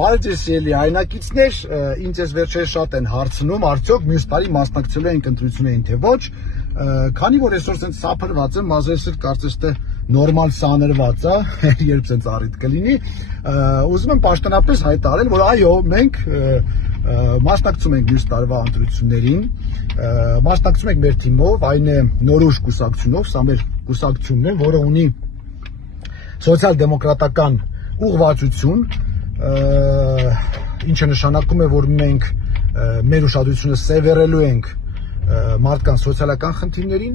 Բարև ձեզ ելի հայրենակիցներ, ինձ ես վերջերս շատ են հարցնում, արդյոք մյուս տարի մասնակցելու ենք ընտրություններին, թե ոչ, քանի որ այսօր սենց սափրված եմ, մազերս կարծես թե նորմալ սանրված է, երբ սենց առիթ կլինի, ուզում եմ պաշտոնապես հայտարարել, որ այո, մենք մասնակցում ենք մյուս տարվա ընտրություններին, մասնակցում ենք մեր թիմով, այն է Նորույշ կուսակցությունով, սա մեր կուսակցությունն է, որը ունի սոցիալ-դեմոկրատական ուղղվածություն, ինչը նշանակում է, որ մենք մեր ուշադրությունը սևեռելու ենք մարդկանց սոցիալական խնդիրներին,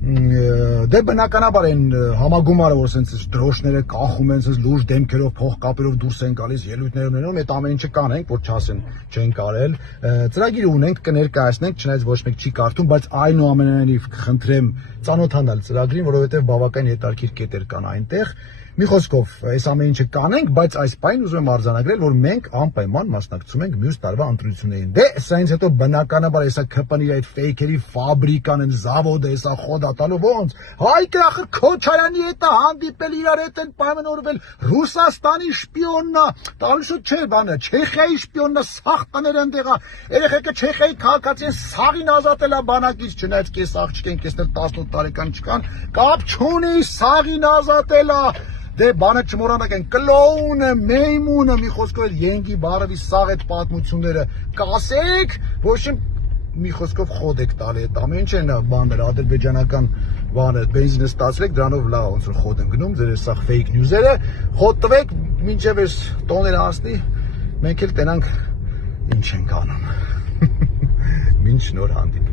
դե բնականաբար են համագումարը, որ սենց դրոշները կախում են, սենց լուրջ դեմքերով, փողկապերով դուրս են գալիս, ելույթներ ունենում, այդ ամեն ինչը կանենք, որ չասեն չեն կարել, ծրագիր ունենք, կներկայացնենք, չնայած ոչ մեկ չի կարդում, բայց այնուամենայնիվ կխնդրեմ ծանոթանալ ծրագրին, որովհետև բավական հետաքրքիր կետեր կան այնտեղ։ Մի խոսքով, այս ամեն ինչը կանենք, բայց այս պայն ուզում եմ արձանագրել, որ մենք անպայման մասնակցում ենք մյուս տարվա ընտրություններին։ Դե սրանից հետո բնականաբար հեսա ԿՊՆ-ի այդ ֆեյքերի ֆաբրիկան են, զավոդը, հեսա խոդատալու ոնց։ Հայկը ախր Քոչարյանի հետ է հանդիպել, իրար հետ են պայմանավորվել, Ռուսաստանի շպիոննա, տալշուտ չէ բանը, Չեխիայի շպիոննա, սաղ տներ ընդեղա, երեխեքը Չեխիայի քաղաքացին սաղին ազատել է բանակից, չնայած կես աղջիկ են, կեսներ 18 տարեկան չկան, կապ չունի, սաղին ազատել է։ Դե բանը չմոռանանք են կլոունը, մեյմունը, մի խոսքով ենգի բարևի սաղ այդ պատմությունները կասեք, ոչ մի խոսքով խոդ եք տալի այդ ամեն ինչ են բաները, ադրբեջանական բանը, բենզինը ստացրեք, դրանով լավ ոնց որ խոդ են գնում, ձեր սաղ ֆեյք նյուզերը, խոդ տվեք, մինչև այս տոները հասնի, մենք էլ տենանք ինչ ենք անում։ Մինչ նոր հանդիպում։